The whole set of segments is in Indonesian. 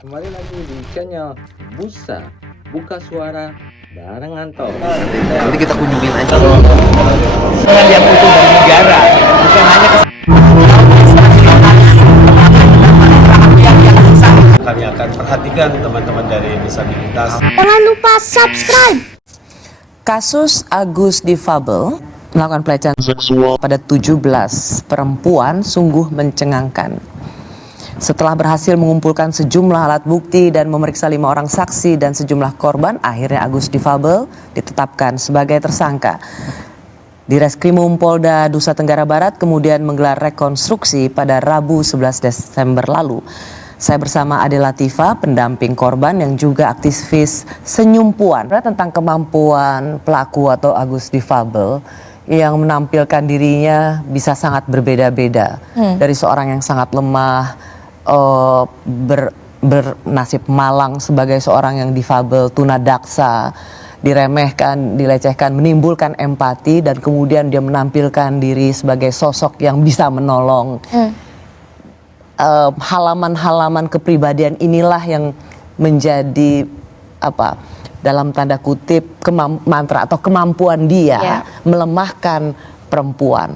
Kembali lagi di channel Busa Buka Suara bareng Anto. Nanti kita kunjungin aja. Dengan yang utuh dari negara, bukan hanya Kami akan perhatikan teman-teman dari disabilitas. Jangan lupa subscribe. Kasus Agus difabel melakukan pelecehan seksual pada 17 perempuan sungguh mencengangkan. Setelah berhasil mengumpulkan sejumlah alat bukti dan memeriksa 5 orang saksi dan sejumlah korban, akhirnya Agus difabel ditetapkan sebagai tersangka. Di Reskrimum Polda Nusa Tenggara Barat kemudian menggelar rekonstruksi pada Rabu 11 Desember lalu. Saya bersama Ade Latifa, pendamping korban yang juga aktivis Senyum Puan, tentang kemampuan pelaku atau Agus difabel yang menampilkan dirinya bisa sangat berbeda-beda. Dari seorang yang sangat lemah, bernasib malang sebagai seorang yang difabel, tunadaksa, diremehkan, dilecehkan, menimbulkan empati, dan kemudian dia menampilkan diri sebagai sosok yang bisa menolong. Halaman-halaman kepribadian inilah yang menjadi dalam tanda kutip mantra atau kemampuan dia melemahkan perempuan.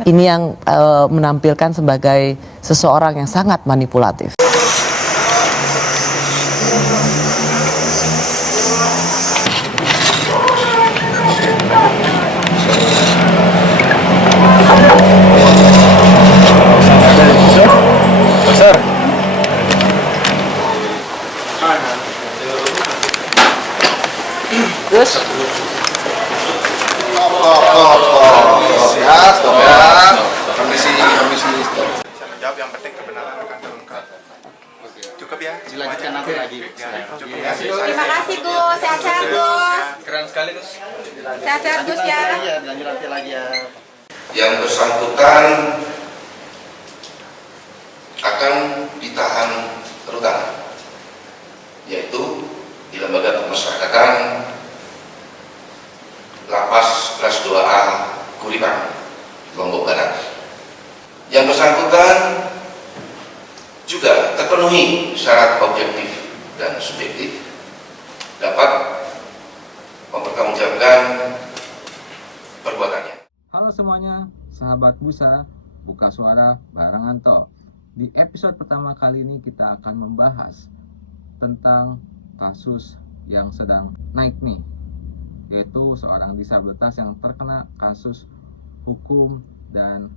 Ini yang menampilkan sebagai seseorang yang sangat manipulatif. Besar. Terus Stop ya. Permisi. Bisa menjawab, yang penting kebenaran akan terungkap. Cukup ya? Dilanjutkan nanti lagi. Cukup ya? Terima kasih Gus, sehat-sehat Gus. Keren sekali, Gus. Sehat-sehat Gus ya. Lanjut nanti lagi ya. Yang bersangkutan akan ditahan rutan, yaitu di lembaga pemasyarakatan Lapas kelas 2A Kuripan, Lombok Barat. Yang bersangkutan juga terpenuhi syarat objektif dan subjektif dapat mempertanggungjawabkan perbuatannya. Halo semuanya, sahabat Busa Buka Suara bareng Anto. Di episode pertama kali ini kita akan membahas tentang kasus yang sedang naik nih, yaitu seorang disabilitas yang terkena kasus hukum dan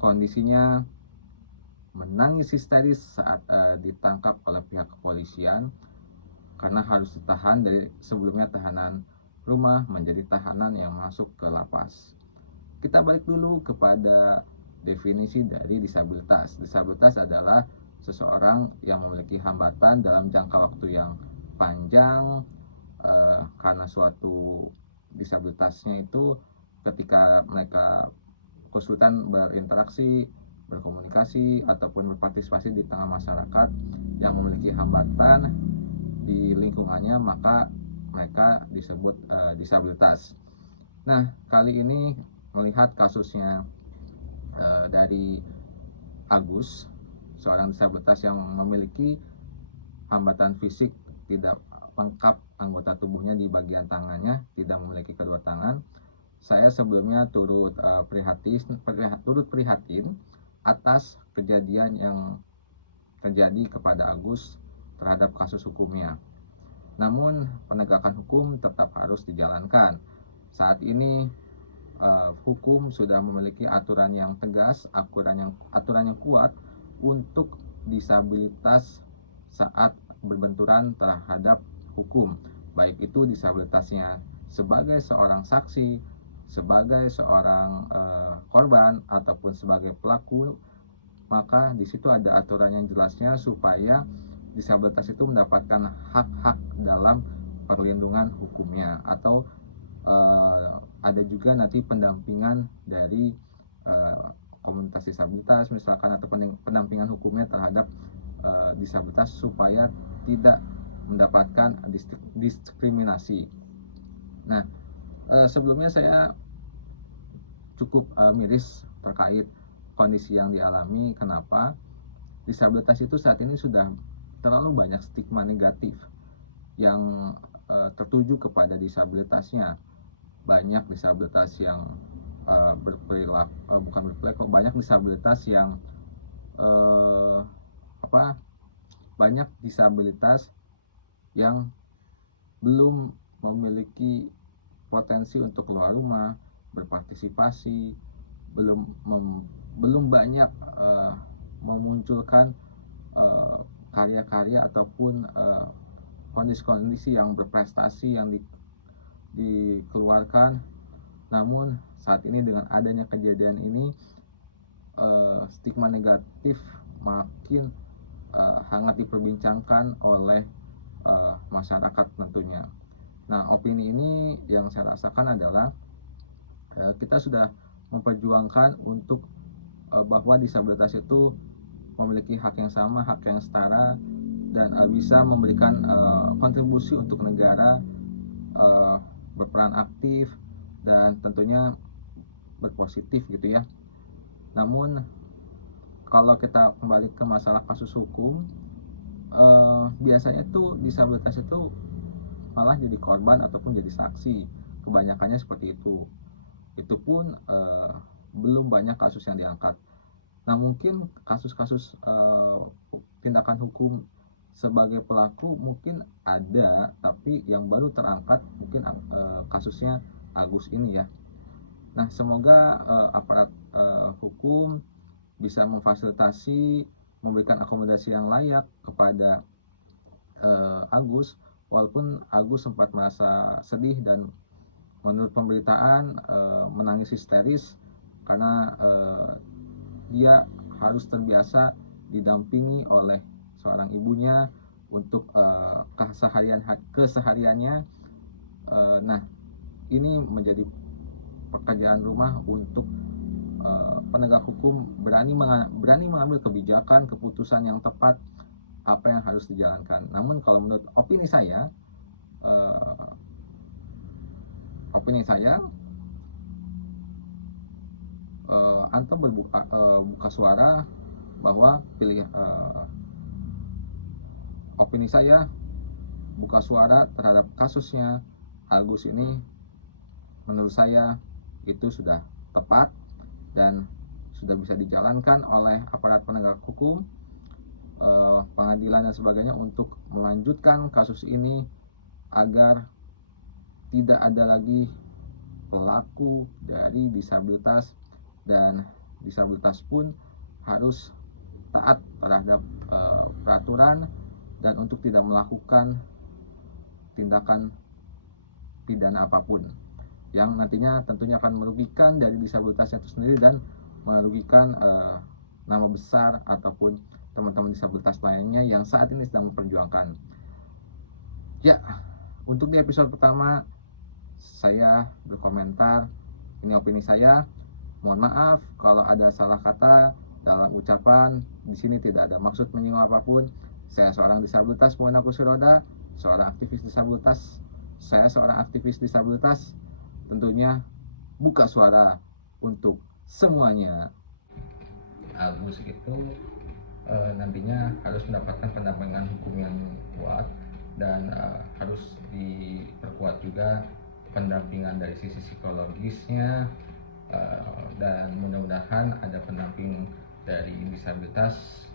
kondisinya menangis histeris saat ditangkap oleh pihak kepolisian karena harus ditahan dari sebelumnya tahanan rumah menjadi tahanan yang masuk ke lapas. Kita balik dulu kepada definisi dari disabilitas. Disabilitas adalah seseorang yang memiliki hambatan dalam jangka waktu yang panjang karena suatu disabilitasnya itu ketika mereka kesulitan berinteraksi, berkomunikasi, ataupun berpartisipasi di tengah masyarakat yang memiliki hambatan di lingkungannya, maka mereka disebut disabilitas. Nah, kali ini melihat kasusnya dari Agus, seorang disabilitas yang memiliki hambatan fisik, tidak lengkap anggota tubuhnya di bagian tangannya, tidak memiliki kedua tangan. Saya sebelumnya turut prihatin atas kejadian yang terjadi kepada Agus terhadap kasus hukumnya. Namun penegakan hukum tetap harus dijalankan. Saat ini hukum sudah memiliki aturan yang tegas, aturan yang kuat untuk disabilitas saat berbenturan terhadap hukum, baik itu disabilitasnya sebagai seorang saksi, sebagai seorang korban, ataupun sebagai pelaku. Maka di situ ada aturan yang jelasnya supaya disabilitas itu mendapatkan hak-hak dalam perlindungan hukumnya, atau ada juga nanti pendampingan dari komunitas disabilitas misalkan, atau pendampingan hukumnya terhadap disabilitas supaya tidak mendapatkan diskriminasi. Nah, sebelumnya saya cukup miris terkait kondisi yang dialami. Kenapa? disabilitas itu saat ini sudah terlalu banyak stigma negatif yang tertuju kepada disabilitasnya. Banyak disabilitas yang banyak disabilitas yang banyak disabilitas yang belum memiliki potensi untuk keluar rumah, berpartisipasi, belum banyak memunculkan karya-karya ataupun kondisi-kondisi yang berprestasi yang dikeluarkan. Namun saat ini dengan adanya kejadian ini, stigma negatif makin hangat diperbincangkan oleh masyarakat tentunya. Nah, opini ini yang saya rasakan adalah kita sudah memperjuangkan untuk bahwa disabilitas itu memiliki hak yang sama, hak yang setara, dan bisa memberikan kontribusi untuk negara, berperan aktif dan tentunya berpositif gitu ya. Namun kalau kita kembali ke masalah kasus hukum, biasanya tuh disabilitas itu malah jadi korban ataupun jadi saksi, kebanyakannya seperti itu. Itu pun belum banyak kasus yang diangkat. Nah, mungkin kasus-kasus tindakan hukum sebagai pelaku mungkin ada, tapi yang baru terangkat mungkin kasusnya Agus ini ya. Nah, semoga aparat hukum bisa memfasilitasi, memberikan akomodasi yang layak kepada Agus, walaupun Agus sempat merasa sedih dan menurut pemberitaan menangis histeris karena dia harus terbiasa didampingi oleh seorang ibunya untuk kesehariannya. Nah, ini menjadi pekerjaan rumah untuk penegak hukum berani mengambil kebijakan, keputusan yang tepat apa yang harus dijalankan. Namun kalau menurut opini saya Anto buka suara bahwa opini saya buka suara terhadap kasusnya Agus ini, menurut saya itu sudah tepat dan sudah bisa dijalankan oleh aparat penegak hukum, pengadilan dan sebagainya untuk melanjutkan kasus ini agar tidak ada lagi pelaku dari disabilitas, dan disabilitas pun harus taat terhadap peraturan dan untuk tidak melakukan tindakan pidana apapun yang nantinya tentunya akan merugikan dari disabilitasnya itu sendiri dan merugikan nama besar ataupun teman-teman disabilitas lainnya yang saat ini sedang memperjuangkan. Ya, untuk di episode pertama saya berkomentar, ini opini saya. Mohon maaf kalau ada salah kata dalam ucapan. Di sini tidak ada maksud menyinggung apapun. Saya seorang disabilitas pengguna kursi roda, seorang aktivis disabilitas. Saya seorang aktivis disabilitas, tentunya buka suara untuk semuanya. Agus itu nantinya harus mendapatkan pendampingan hukum yang kuat dan harus diperkuat juga pendampingan dari sisi psikologisnya, dan mudah-mudahan ada pendamping dari disabilitas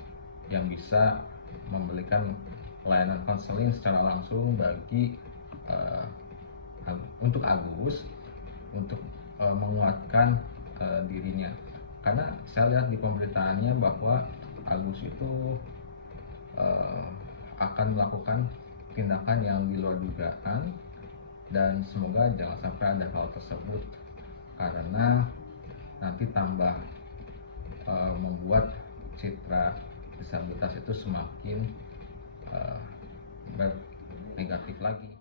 yang bisa memberikan pelayanan konseling secara langsung bagi untuk Agus untuk menguatkan dirinya, karena saya lihat di pemberitaannya bahwa Agus itu akan melakukan tindakan yang di luar dugaan, dan semoga jangan sampai ada hal tersebut karena nanti tambah membuat citra disabilitas itu semakin negatif lagi.